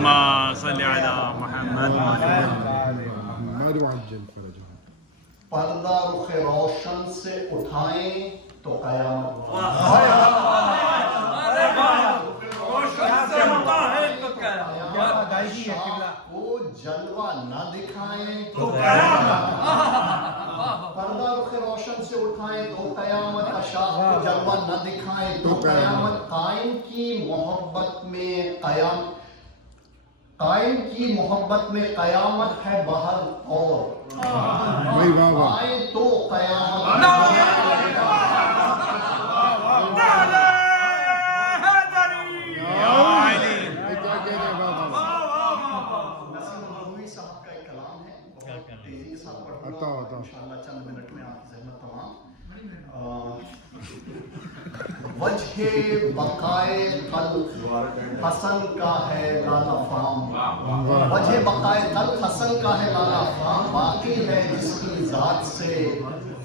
اللهم صل على محمد محمد وعجل فرجهم. پردہ رخ روشن سے اٹھائیں تو قیامت کو جلوہ نہ دکھائیں تو پردہ رخ روشن سے اٹھائیں تو قیامت، شاہ کو جلوہ نہ دکھائیں تو قیامت. قائم کی محبت میں قیامت ہے باہر اور آئے تو قیامت. انشاءاللہ چند منٹ میں آپ کی زحمت تمام. وجہ بقائے قلب حسن کا ہے لالا فام، وجہ بقائے قلب حسن کا ہے لالا فام، باقی ہے جس کی ذات سے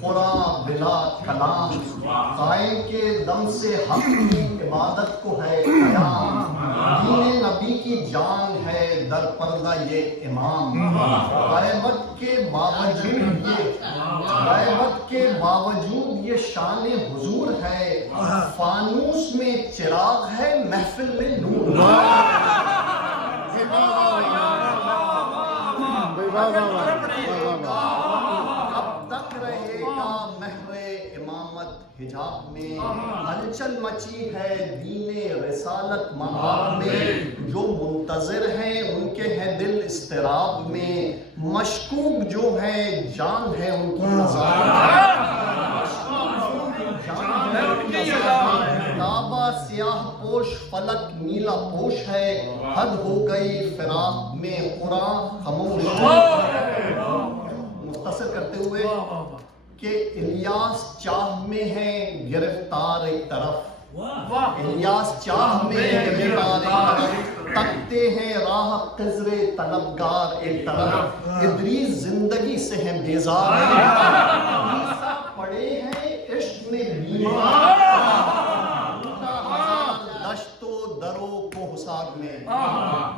خورا بلا کلام. قائم کے دم سے حق کی عبادت کو ہے قیام، دین نبی کی جان ہے در پردہ یہ امام. غیبت کے باوجود یہ شان حضور ہے، فانوس میں چراغ ہے محفل میں نور. اب تک رہے گا مہر امامت حجاب میں، ہلچل مچی ہے دین رسالت مقام میں. جو منتظر ہیں ان کے ہیں دل اضطراب میں، مشکوک جو ہے جان ہے ان کی تابہ سیاہ پوش فلک نیلا پوش ہے، حد ہو گئی فراق میں قرآن خاموش. مختصر کرتے ہوئے کہ الیاس چاہ میں ہے گرفتار ایک طرف، الیاس چاہ میں ہے گرفتار ایک طرف، تکتے ہیں راہ خضر طلبگار ایک طرف، ادریس زندگی سے ہیں بیزار، عیسیٰ پڑے ہیں عشق میں بیمار، دشت و درو کو حساب میں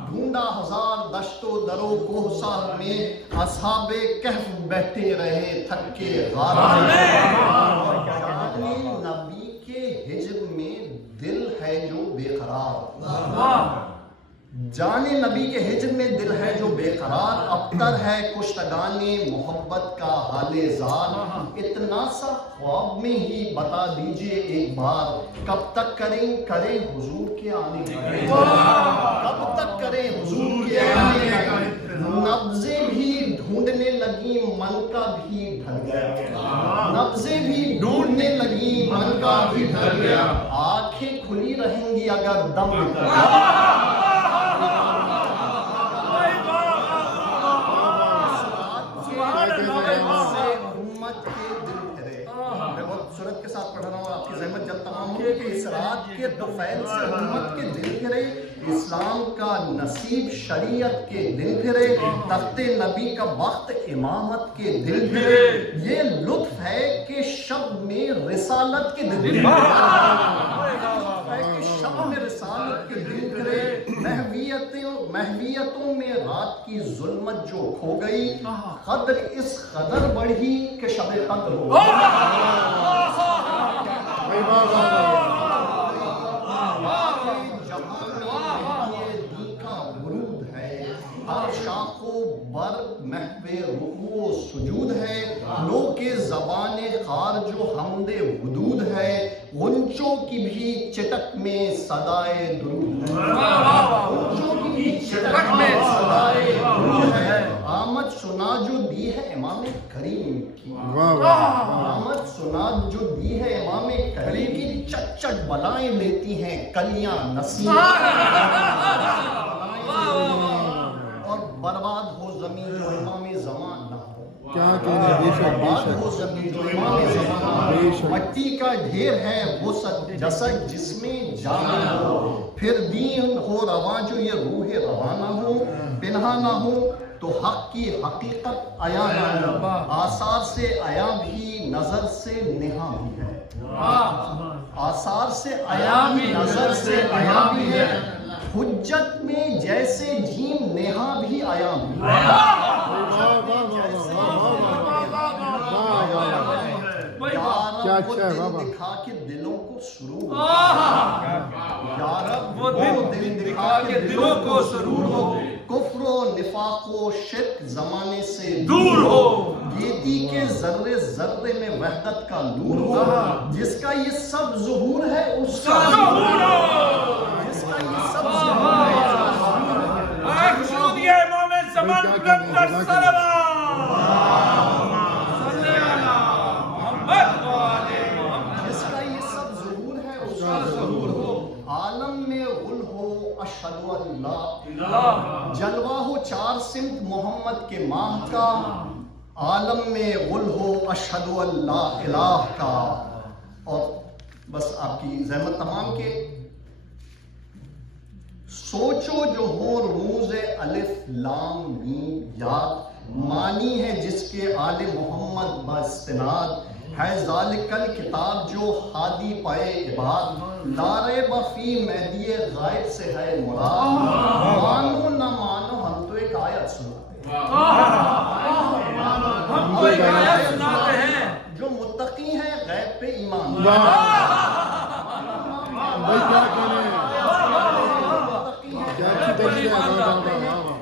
ڈھونڈا ہزار دشت و درو کو حساب میں، اصحاب کہف بیٹھے رہے تھک کے غار میں. نبی کے ہجر میں دل ہے جو بے قرار، جان نبی کے ہجر میں دل ہے جو بے قرار، ابتر ہے کشتگان محبت کا حال زار. اتنا سا خواب میں ہی بتا دیجئے ایک بار، کب تک کریں حضور کے آنے کا، کب تک کریں حضور کے آنے کا. نبضیں بھی ڈھونڈنے لگی من کا بھی ڈھل گیا، نبضیں بھی ڈھونڈنے لگی من کا بھی ڈھل گیا، آنکھیں کھلی رہیں گی اگر دم صورت کے ساتھ پڑھ رہا ہوں، آپ کی زحمت جب تمام ہو کہ اس رات کے طفیل سے امت کے دل پھرے، اسلام کا نصیب شریعت کے دل پھرے، تخت نبی کا وقت امامت کے دل پھرے. یہ لطف ہے کہ شب میں رسالت کے دل پھرے، شب میں رسالت کے دل پھرے. محویتوں میں رات کی ظلمت جو کھو گئی، قدر اس قدر بڑھی کہ شب قدر ہو گئی. ہر شاخ و بر محو رکوع و سجود ہے، لو کے زبان خار جو حمد حدود ہے، غنچوں کی بھی چٹک میں صدائے درود ہے، غنچوں کی بھی چٹک میں صدائے درود ہے. آمد سنا جو دی ہے امام کریم کی، آمد سنا جو دی ہے امام کریم کی، چٹ چٹ بلائیں لیتی ہیں کلیاں نسیم، اور برباد ہو زمین جو امام زمان نہ ہو، برباد ہو زمین جو امام زمان نہ ہو. مٹی کا ڈھیر ہے وہ جسد جس میں جان ہو، پھر دین ہو رواں جو یہ روح رواں نہ ہو، پنہا نہ ہو تو حق کی حقیقت عیاں نہ ہو. آثار سے عیاں بھی نظر سے نہاں بھی ہے، آثار سے عیاں بھی نظر سے عیاں بھی ہے. حجت میں جیسے جیم نہا بھی آیا بھی کیا اچھا ہے بابا. دکھا کے دلوں کو سرور یا رب وہ دل دکھا کے دلوں کو سرور ہو کفر و نفاق و شرک زمانے سے دور ہو گیتی کے ذرے ذرے میں وحدت کا نور ہو جس کا یہ سب ظہور ہے اس کا جس کا یہ سب ظہور ہے عالم میں غل ہو اشہد اللہ جلوہ ہو چار سمت محمد کے ماہ کا عالم میں غل ہو اشہد اللہ الہ کا. اور بس آپ کی زحمت تمام کے سوچو جو ہو رموز الف لام میم یاد معنی ہے جس کے آل محمد باستناد ہے ذالک الکتاب جو ہادی پائے عباد لا ریب فی مہدی غائب سے ہے مراد مانو نہ مانو ہم تو ایک آیت سناتے ہیں جو متقی ہیں غیب پہ ایمان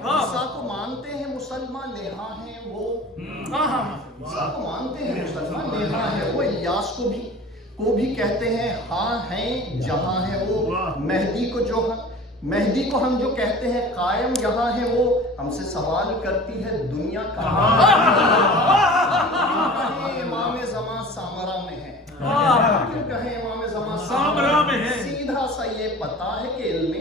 عیسیٰ کو مانتے ہیں مسلمان نیہا ہیں وہ عیسیٰ کو مانتے ہیں مسلمان نیہا ہے وہ الیاس کو بھی کہتے ہیں ہاں ہیں جہاں ہے وہ مہدی کو ہم جو کہتے ہیں قائم یہاں ہے وہ ہم سے سوال کرتی ہے دنیا کہاں امام زمان سامرا میں ہے کیوں کہیں امام زمان سامرا میں ہے سیدھا سا یہ پتا ہے کہ علم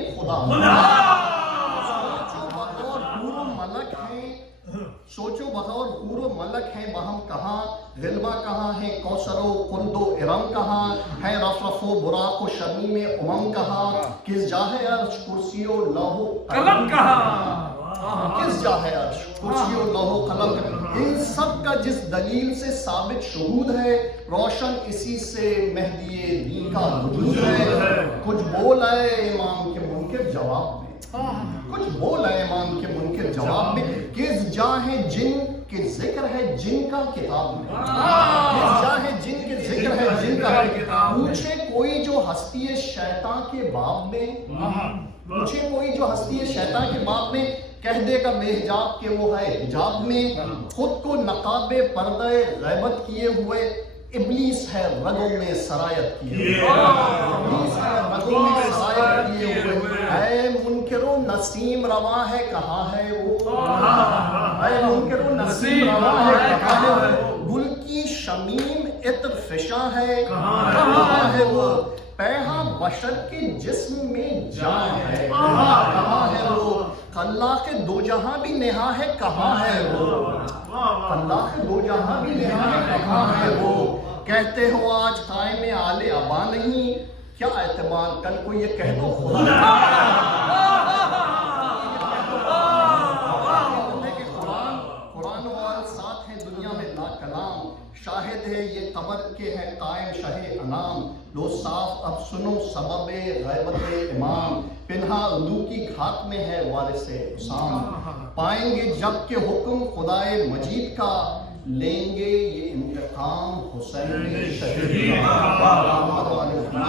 سوچو بغور حور و ملک ہیں باہم کہاں غلبہ کہاں ہے کوثر و قرد و ارم کہاں ہے رفرف و براق و شمیم امم کہاں کس جاہ عرش کرسی و لوح و قلم کہاں کس جاہ عرش کرسی و لوح و قلم ان سب کا جس دلیل سے ثابت شہود ہے روشن اسی سے مہدی دین کا وجود ہے کچھ بول آئے امام کے منکر جواب میں کچھ بول ہے امام کے منکر جواب میں کس جاہ جن کے ذکر ہے جن کا کتاب میں کس جاہ جن کے ذکر ہے جن کا پوچھے کوئی جو ہستی شیطان کے باب میں پوچھے کوئی جو ہستی شیطان کے باب میں کہہ دے گا بے حجاب کہ وہ ہے حجاب میں خود کو نقاب پردہ غیبت کیے ہوئے ابلیس ہے رگوں میں سرایت کیے ابلیس ہے رگوں میں سرایت کیے ہوئے اے منکر و نسیم رواں ہے کہاں ہے وہ اے منکر و نسیم رواں ہے کہاں ہے وہ گل کی شمیم عطر فشاں ہے کہاں ہے وہ پیہاں بشر کے جسم میں جان ہے کہاں ہے وہ اللہ کے دو جہاں بھی نہا ہے کہاں ہے وہ اللہ کے دو جہاں بھی نہا ہے کہاں ہے وہ کہتے ہو آج قائم آل ابا نہیں کیا اعتبار کل کو یہ کہہ دو قرآن وال ساتھ ہیں دنیا میں لا کلام شاہد ہے یہ قبر کے ہے قائم شاہ انام لو صاف اب سنو سبب غیبت امام پنہا ادو کی گھات میں ہے وارث حسام پائیں گے جب کہ حکم خدائے مجید کا لیں گے یہ انتقام حسین شہید کا